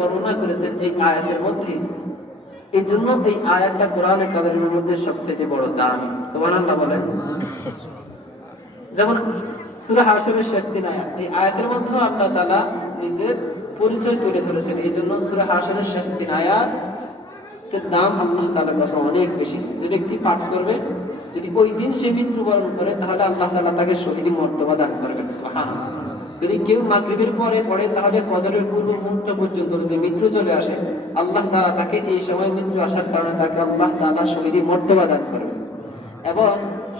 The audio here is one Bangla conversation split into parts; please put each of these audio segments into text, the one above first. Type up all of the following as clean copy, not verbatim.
বর্ণনা করেছেন এই আয়াতের মধ্যে। এই জন্য এই আয়াতটা কোরআনে কারিমের মধ্যে সবচেয়ে বড় দান। সুবহানাল্লাহ বলেন। যেমন সূরা হাশরের শেষ 3 আয়াত, এই আয়াতের মধ্যে আল্লাহ তাআলা নিজের পরিচয় তুলে ধরেছেন। এই জন্য সূরা হাশরের শেষ 3 আয়াত এর দাম আল্লাহ তাআলার কাছে অনেক বেশি। যে ব্যক্তি পাঠ করবে, যদি ওই দিন সে মৃত্যুবরণ করে, তাহলে আল্লাহ তাআলা তাকে শহীদ মর্তবা দান করবেন। সুবহানাল্লাহ। যদি কেউ মাগরিবের পরে পড়ে, তাহলে ফজরের পূর্ব মুহূর্ত পর্যন্ত যদি মৃত্যু চলে আসে, আল্লাহ তাআলা তাকে এই সময় মৃত্যু আসার কারণে তাকে আল্লাহ তাআলা শহীদ মর্তবা দান করবেন। এবং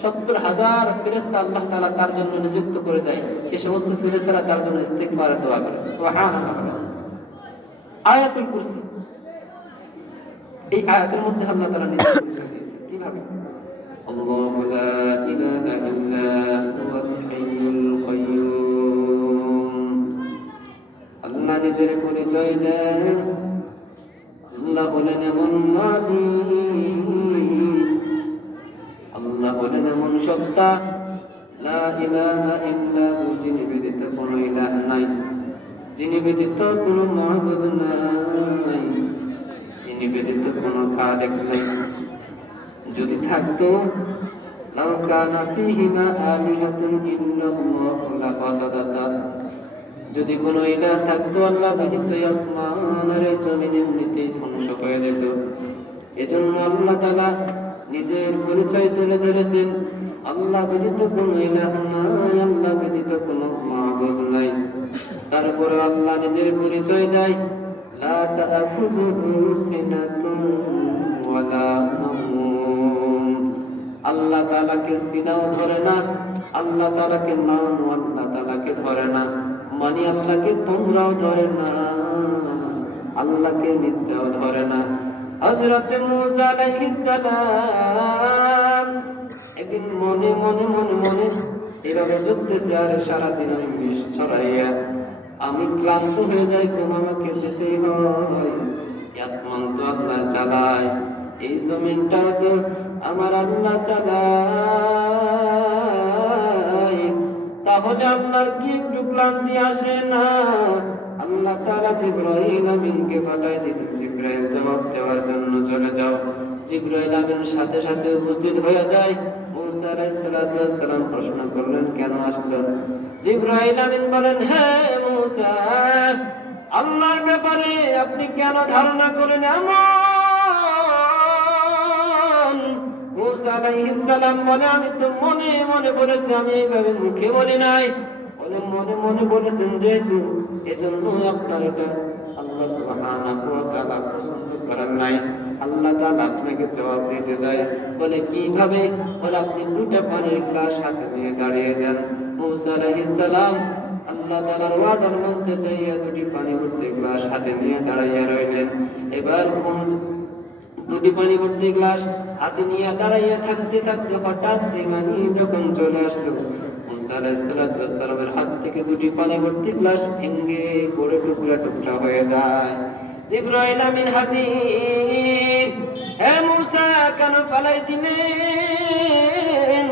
70,000 ফেরেশতা আল্লাহ তাআলা তার জন্য নিযুক্ত করে দেয়। এই সমস্ত ফেরেশতারা তার জন্য ইস্তিগফার দোয়া করে। সুবহানাল্লাহ। আয়াতুল কুরসি, এই আয়াতের মধ্যে আল্লাহ তাআলা নিজের পরিচয় দিয়েছেন। কিভাবে? আল্লাহু লা ইলাহা ইল্লা হুয়াল হাইয়ুল কাইয়্যুম। আল্লাহ নিজের পরিচয় দেন। আল্লাহ বলেন এমন মালিক, আল্লাহ বলেন এমন সত্তা, লা ইলাহা ইল্লা হু, যিনি ব্যতীত কোনো ইলাহ নাই, যিনি ব্যতীত কোনো মাবুদ নাই, যিনি ব্যতীত কোনো খালেক নাই। যদি থাকতো লাউ কানা ফীহিমা আলিহাতুন ইল্লাল্লাহু লাফাসাদাতা, যদি কোনো ইলাহ থাকতো আল্লাহ ব্যতীত আসমান আর জমিন এমনিতেই ধ্বংস হয়ে যেত। এজন্য আল্লাহ তাআলা নিজের পরিচয় তুলে ধরেছেন, আল্লাহ ব্যতীত কোনো ইলাহ নাই, আল্লাহ ব্যতীত কোনো মাবুদ নাই। তারপরে আল্লাহ নিজের পরিচয় দেয়, লা তা'খুযুহু সিনাতুন ওয়ালা নাওম। আল্লাহ তাআলাকে সিনাও ধরে না, আল্লাহ তাআলাকে নাম আল্লাহ তাআলাকে ধরে না, মানে আল্লাহকে তোমরাও ধরে না, আল্লাহকে নিদ্রাও ধরে না। হযরত মূসা আলাইহিস সালাম একদিন মনে মনে মনে মনে এভাবে চলতেছে, আর সারাদিন আমি বিষ ছড়াইয়া আমি ক্লান্ত হয়ে যাই, কোন আমাকে যেতেই হয়। আসমান তো আল্লাহ চালায়, এই জমিনটাও তো আমার আল্লাহ চালায়, তাহলে আপনার কি একটু ক্লান্তি আসে না? আল্লাহ তাআলা জিবরাইল আমিনকে পাঠায় দিলেন, জিবরাইল জবাব দেওয়ার জন্য চলে যাও। জিবরাইল আমিন সাথে সাথে উপস্থিত হয়ে যায়। মূসা আলাইহিস সালাম প্রশ্ন করলেন, কেন আসলো? জিবরাইল আমিন বলেন, হ্যাঁ মূসা, আল্লাহর ব্যাপারে আপনি কেন ধারণা করেন এমন? মূসা আলাইহিস সালাম বলে, আমি তো মনে মনে বলেছি, আমি এইভাবে মুখে বলি নাই, বলে মনে মনে বলেছেন যেহেতু, এজন্য আপনার এটা আল্লাহ সুবহানাহু ওয়া তাআলা পছন্দ করেন নাই। আল্লাহ তাআলা আপনাকে জবাব দিতে চায়, বলে কিভাবে? বলে আপনি দুটো পানির গ্লাস হাতে নিয়ে দাঁড়িয়ে যান। মূসা আলাইহিস সালাম আল্লাহ তাআলার ওয়াদার মধ্যে যাইয়া দুটি পানি ভর্তি গ্লাস হাতে নিয়ে দাঁড়াইয়া রইলেন। এবার দুটি পানি ভর্তি গ্লাস হাতে নিয়ে দাঁড়াইয়া থাকতে থাকতে হঠাৎ জিমানি যখন চলে আসলো, মূসা আলাইহিস সালামের হাত থেকে দুটি পানি ভর্তি গ্লাস ভেঙে পড়ে টুকরা টুকরা হয়ে যায়। জিবরাইল আমিন হাজির, হে মূসা কেন ফালাই দিলেন?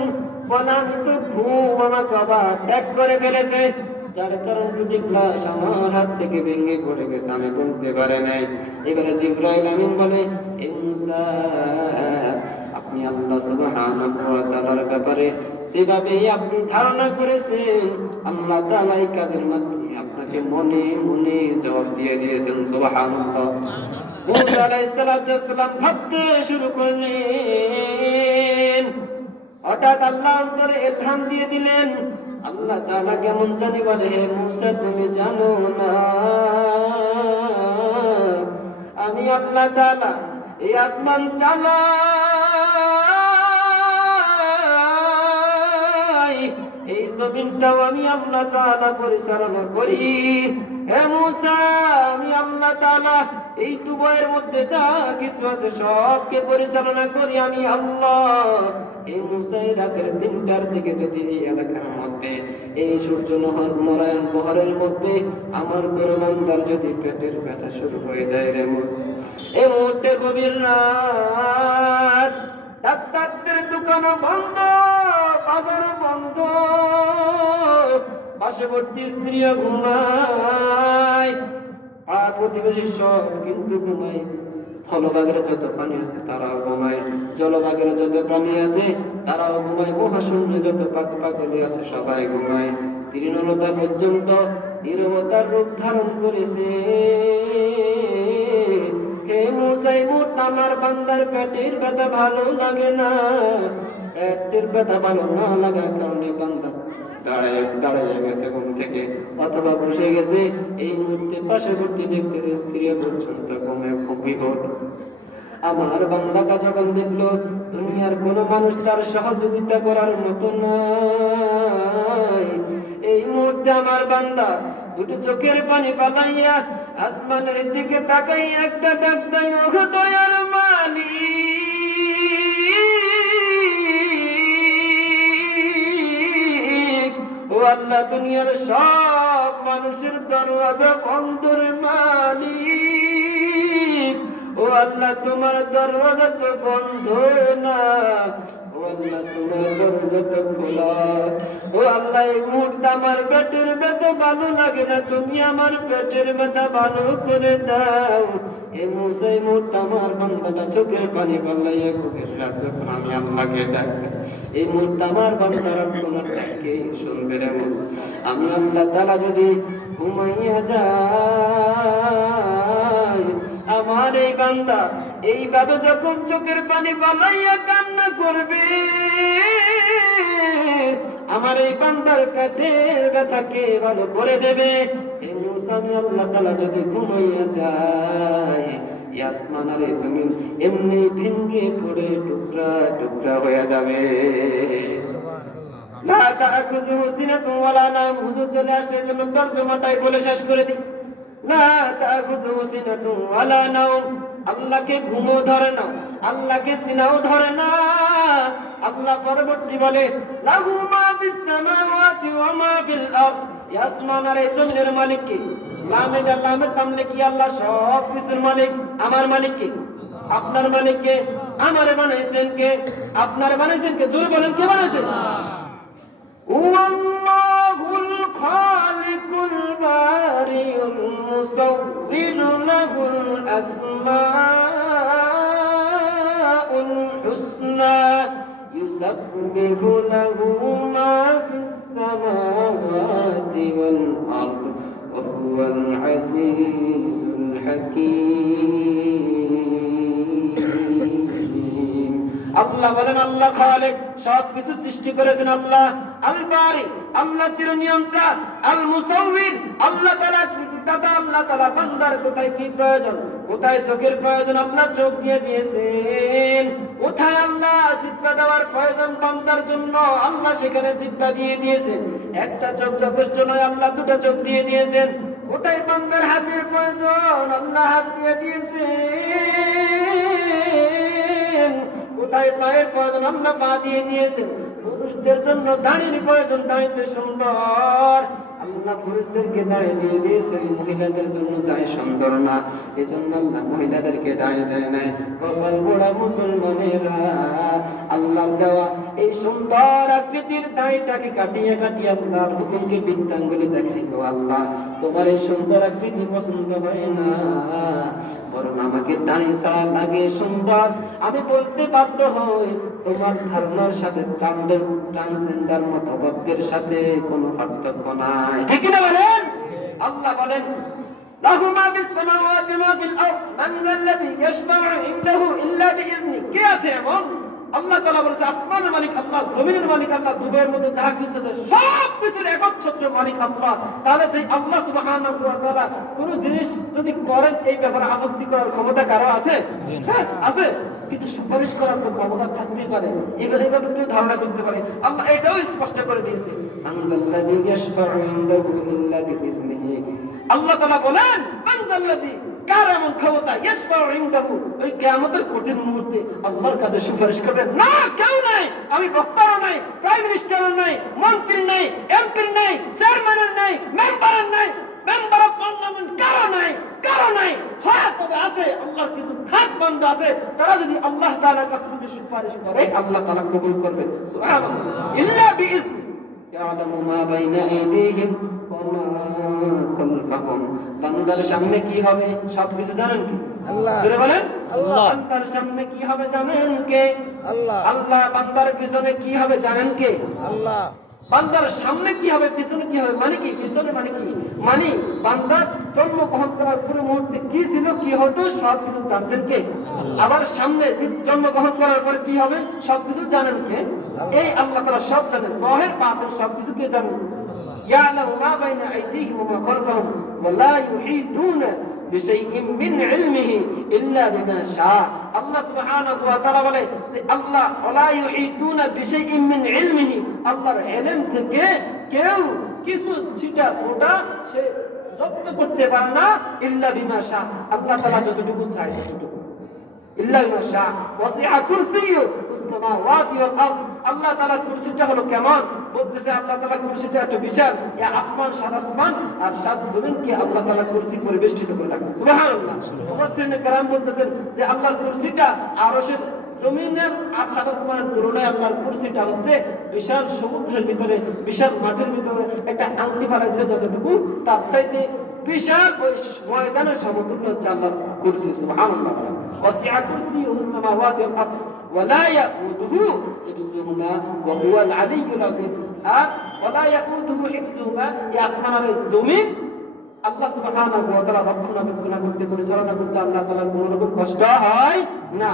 বলে আমি তো ঘুম আমাকে আবার ত্যাগ করে ফেলেছে, যার কারণে দুটি গ্লাস আমার হাত থেকে ভেঙে পড়ে গেছে, আমি বলতে পারে নাই। এবারে জিবরাইল আমিন বলে, হে মূসা, আপনি আল্লাহ সুবহানাহু ওয়া তাআলার ব্যাপারে যেভাবে আপনি ধারণা করেছেন, আল্লাহ তাআলা এই কাজের মাধ্যমে আপনাকে মনে মনে জবাব দিয়ে দিয়েছেন। সুবহানাল্লাহ। মূসা আলাইহিস সালাম ভাবতে শুরু করলেন, হঠাৎ আল্লাহ অন্তরে ইলহাম দিয়ে দিলেন। আল্লাহ তাআলা কেমন জানি বলে, হে মূসা তুমি জানো না আমি আল্লাহ তাআলা এই আসমান চালাই, এই জমিনটাও আমি আল্লাহ তাআলা পরিচালনা করি। হে মূসা আমি আল্লাহ তাআলা এই দুবয়ের মধ্যে যা কিছু আছে সবকে পরিচালনা করি আমি আল্লাহ। এই মূসা রাতের 3টার দিকে যদি এই এলাকার মধ্যে এই সূর্য নারায়ণ প্রহরের মধ্যে আমার বান্দার যদি পেটের ব্যথা শুরু হয়ে যায় রে মূসা, এই মুহূর্তে গভীর রাত, ডাক্তারদের দোকানও বন্ধ, বাজারও বন্ধ, পার্শ্ববর্তী স্ত্রীও ঘুমায়, আর প্রতিবেশী সব কিন্তু ঘুমায়। স্থলভাগের যত প্রাণী আছে তারাও ঘুমায়, জলভাগের যত প্রাণী আছে তারাও ঘুমায়, মহাশূন্যে যত পাখি আছে সবাই ঘুমায়। তৃণলতা পর্যন্ত নীরবতার রূপ ধারণ করেছে। হে মুসা, এই মুহূর্তে আমার বান্দার পেটের ব্যথা ভালো লাগে না। পেটের ব্যথা ভালো না লাগার কারণে বান্দা দাঁড়িয়ে গেছে ঘুম থেকে, অথবা বসে গেছে। এই মুহূর্তে পাশে ঘুরতে দেখতেছে স্ত্রী পর্যন্ত ঘুমে বিভোর। আমার বান্দাটা যখন দেখলো দুনিয়ার কোন মানুষ তার সহযোগিতা করার মতো নাই, এই মুহূর্তে আমার বান্দা দুটো চোখের পানি পালাইয়া আসমানের দিকে তাকাইয়া একটা ডাক দেয়, ওহ দয়ার মালিক, ও আল্লাহ, দুনিয়ার সব মানুষের দরওয়াজা বন্ধর মালিক, ও আল্লাহ, তোমার দরওয়াজা তো বন্ধ না, ও আল্লাহ, তোমার দরজা তো খোলা। ও আল্লাহ, এই মুহূর্তে আমার পেটের ব্যথা ভালো লাগে না, তুমি আমার পেটের ব্যথা ভালো করে দাও। এই মুহূর্তে আমার বান্দাটা চোখের পানি পাল্লাইয়া বুকের রাত যখন আমি আল্লাহকে ডাকবে, এই মুহূর্তে আমার বান্দারা তোমার ডাকে শুনবে রে মুসা। আমি আল্লাহ তাআলা যদি ঘুমাইয়া যাই, আমার এই বান্দা এইভাবে যখন চোখের পানি পালাইয়া কান্না করবে, আমার এই বান্দার পেটের ব্যথাকে ভালো করে দেবে। এই মুসা, আল্লাহ তাআলা যদি ঘুমাইয়া যায়, আসমান আর জমিন এমনি ভেঙে পড়ে টুকরা টুকরা হয়ে যাবে। লা তাখুযুহু সিনাতুন ওয়ালা নাওম। হুজুর চলে আসে, এজন্য তরজমাটাই বলে শেষ করে দিই। লা তাখুযুহু সিনাতুন ওয়ালা নাওম। আল্লাহকে ঘুমও ধরে না, আল্লাহকে সিনাও ধরে না। আল্লাহ পরবর্তী বলে, লাহু মা ফিস সামাওয়াতি ওয়া মা ফিল আরদ। আসমান আর জমিনের মালিক কে? লামের তামলে কি আল্লাহ সব কিছুর মালিক। আমার মালিক কে? আপনার মালিক কে? আমারে বানাইছেন কে? আপনারে বানাইছেন কে? জোরে বলেন, কে বানাইছেন? ওয়াল্লাহুল খালিকুল বারিউল মুসাউবিরু লাহুল আসমাউল হুসনা ইউসাব্বিহু লাহু মা ফিস সামাওয়াতি ওয়াল আরদ ওয়া হুয়াল আজিজুল হাকীম। আল্লাহ বলেন, আল্লাহ খালিক, সব কিছু সৃষ্টি করেছেন আল্লাহ। আল বারি, আল্লাহ চিরনিয়ন্ত্রণ। আল মুসাউবির, আল্লাহ তাআলা কৃতিদাতা। আল্লাহ তাআলা বান্দার কোথায় কি প্রয়োজন, কোথায় চোখের প্রয়োজন আল্লাহ চোখ দিয়ে দিয়েছেন। কোথায় আল্লাহ জিহ্বা দেওয়ার প্রয়োজন বান্দার জন্য আল্লাহ সেখানে জিহ্বা দিয়ে দিয়েছেন। একটা চোখ যথেষ্ট নয়, আল্লাহ দুটো চোখ দিয়ে দিয়েছেন। কোথায় বান্দার হাতের প্রয়োজন আল্লাহ হাত দিয়ে দিয়েছেন। কোথায় পায়ের প্রয়োজন আল্লাহ পা দিয়ে দিয়েছেন। পুরুষদের জন্য দাড়ির প্রয়োজন, দাড়িতে সুন্দর, আল্লাহ পুরুষদেরকে দাড়ি দিয়ে দিয়েছেন। মহিলাদের জন্য দাড়ি সুন্দর না, এই জন্য আল্লাহ মহিলাদেরকে দাড়ি দেয় নাই। কপাল পোড়া মুসলমানেরা, আল্লাহ দেওয়া এই সুন্দর আকৃতির দাড়িটাকে কাটিয়ে কাটিয়ে আল্লাহর হুকুমকে বৃত্তাঙ্গুলি দেখাই, গো আল্লাহ, তোমার এই সুন্দর আকৃতি পছন্দ হয় না, বরং আমাকে দাড়ি ছাড়া লাগে সুন্দর। আমি বলতে বাধ্য হই, তোমার ধারণার সাথে ট্রান্সজেন্ডার মতবাদের সাথে কোনো পার্থক্য নাই, ঠিক না বলেন? আল্লাহ বলেন, লাহু মা ফিস সামাওয়াতি ওয়া ফিল আরদ মান যাল্লাযী ইয়াশফাউ ইনদাহু ইল্লা বিইذনি। কে আছে এমন? আল্লাহ তাআলা বলেছে, আসমানের মালিক আল্লাহ, জমিনের মালিক আল্লাহ, দুনিয়ার মধ্যে যা কিছু আছে সব কিছুর একচ্ছত্র মালিক আল্লাহ। তাহলে সেই আল্লাহ সুবহানাহু ওয়া তাআলা কোন জিনিস যদি করেন, এই ব্যাপারে আপত্তি করার ক্ষমতা কারো আছে? হ্যাঁ, আছে। কিন্তু সুপারিশ করার তো ক্ষমতা থাকতেই পারে, এইভাবে কেউ ধারণা করতে পারে। আল্লাহ এটাও স্পষ্ট করে দিয়েছে, আনজাল্লাযী ইয়াশফাউ ইনদাহু ইল্লা বিইذনিহি। আল্লাহ তাআলা বলেন, আনজাল্লাযী, কার এমন ক্ষমতা, ইয়াশফাউ ইনদাহু, ওই কিয়ামতের কঠিন মুহূর্তে আল্লাহর কাছে সুপারিশ করবে? না, কেউ নাই। আমি বক্তারও নাই, প্রাইম মিনিস্টারও নাই, মন্ত্রী নাই, এমপি নাই, চেয়ারম্যানের নাই, মেম্বারের নাই, মেম্বার অফ পার্লামেন্ট কারো নাই, কারো নাই। হ্যাঁ, তবে আছে আল্লাহর কিছু খাস বান্দা আছে, তারা যদি আল্লাহ তাআলার কাছে যদি সুপারিশ করে আল্লাহ তাআলা কবুল করবেন। সুবহানাল্লাহ। ইল্লা বিইذনি ইয়ালামু মা বাইনা আইদিহিম ওয়া মা খালফাহুম। বান্দার সামনে কি হবে সবকিছু জানেন কি? আল্লাহ। জোরে বলেন। আল্লাহ। বান্দার সামনে কি হবে জানেন কে? আল্লাহ। আল্লাহ। বান্দার পিছনে কি হবে জানেন কে? আল্লাহ। বান্দার সামনে কি হবে পিছনে কি হবে মানে কি? পিছনে মানে কি? মানে বান্দার জন্মগ্রহণ করার পুরো মুহূর্তে কি ছিল কি হতো সবকিছু জানতেন কে? আবার সামনে জন্মগ্রহণ করার পরে কি হবে সবকিছু জানেন কে? এই আল্লাহ তাআলা সব জানেন, যাহির বাতিন সবকিছু কে জানেন? ইয়ালামু মা বাইনা আইদিহিম ওয়া মা খালফাহুম ওয়া লা ইউহিতুনা বিশাইইন মিন ইলমিহি ইল্লা বিমা শাআ। আল্লাহ সুবহানাহু ওয়া তাআলা বলে যে আল্লাহ ওয়ালা ইউহিতুনা বিশাইইন মিন ইলমিহি, আল্লাহর ইলম থেকে কেউ কিছু ছিটা ফোঁটা সে জব্দ করতে পারে না ইল্লা বিমা শাআ, আল্লাহ তাআলা যতটুকু চায় ততটুকু। ইল্লা বিমা শাআ ওয়াসিআ কুরসিয়্যুহুস সামাওয়াতি ওয়াল আরদ। আল্লাহ তাআলার কুরসিটা হলো কেমন? বলতেছে আল্লাহ তাআলার কুরসিটা একটু বিশাল, এই আসমান সাত আসমান আর সাত জমিনকে আল্লাহ তাআলা কুরসি পরিবেষ্টিত করে রাখেন। সুবহানাল্লাহ। মুফাসসিরিনে কেরাম বলতেছেন যে আল্লাহর কুরসিটা আরশের জমিনের আর সাত আসমানের তুলনায় আল্লাহর কুরসিটা হচ্ছে বিশাল সমুদ্রের ভিতরে বিশাল মাঠের ভিতরে একটা আংটি ফালা দিলে যতটুকু তার চাইতে বিশাল ওই ময়দানের সমতুল্য হচ্ছে আল্লাহর কুরসি। সুবহানাল্লাহ। ওয়াসিআ কুরসিয়্যুহুস সামাওয়াতি ওয়াল আরদ ওয়া লা ইয়াউদুহু হিফযুহুমা ওয়া হুয়াল আলিয়্যুল আযীম। আর ওয়া লা ইয়াউদুহু হিফযুহুমা, এই আসমান আর জমিন আল্লাহ সুবহানাহু ওয়া তাআলা রক্ষণাবেক্ষণ করতে পরিচালনা করতে আল্লাহ তাআলার কোনো রকম কষ্ট হয় না।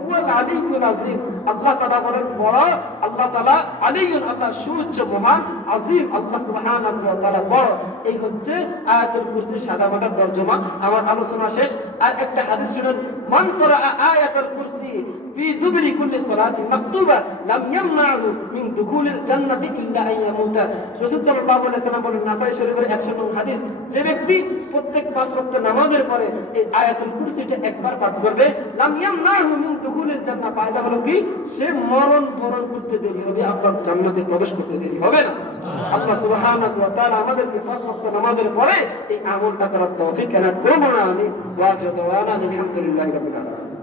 হুয়াল আলিয়্যুল আযীম, আল্লাহ তাআলা বলেন বড়, আল্লাহ তাআলা আলিয়্যুন, আল্লাহ সুউচ্চ মহান, আযীম আল্লাহ সুবহানাহু ওয়া তাআলা বড়। এই হচ্ছে আয়াতুল কুরসির সাদামাটা তরজমা। আমার আলোচনা শেষ। আর একটা হাদিস শুনুন, মান ক্বারা আয়াতুল কুরসি ফি দুবরি কুল্লি সালাতি মাকতুবা লাম ইয়ামনাহু মিন দুখুলিল জান্নাতি ইল্লা আন ইয়ামুতা। রাসূল সাল্লাল্লাহু আলাইহি ওয়াসাল্লাম বলেন, নাসাই শরীফের 100 নং হাদিস, যে ব্যক্তি প্রত্যেক 5 ওয়াক্ত নামাজের পরে এই আয়াতুল কুরসিটা একবার পাঠ করবে, লাম ইয়ামনাহু মিন দুখুলিল জান্নাহ, ফায়দা হলো কি সে মরণ করতে দেরি হবে, আল্লাহর জান্নাতে প্রবেশ করতে দেরি হবে না। আল্লাহ সুবহানাহু ওয়া তাআলা আমাদেরকে 5 ওয়াক্ত নামাজের পরে এই আমলটা করার তৌফিক এনায়েত করুন। আমি ওয়া আখিরু দাওয়ানা আলহামদুলিল্লাহি রাব্বিল আলামিন।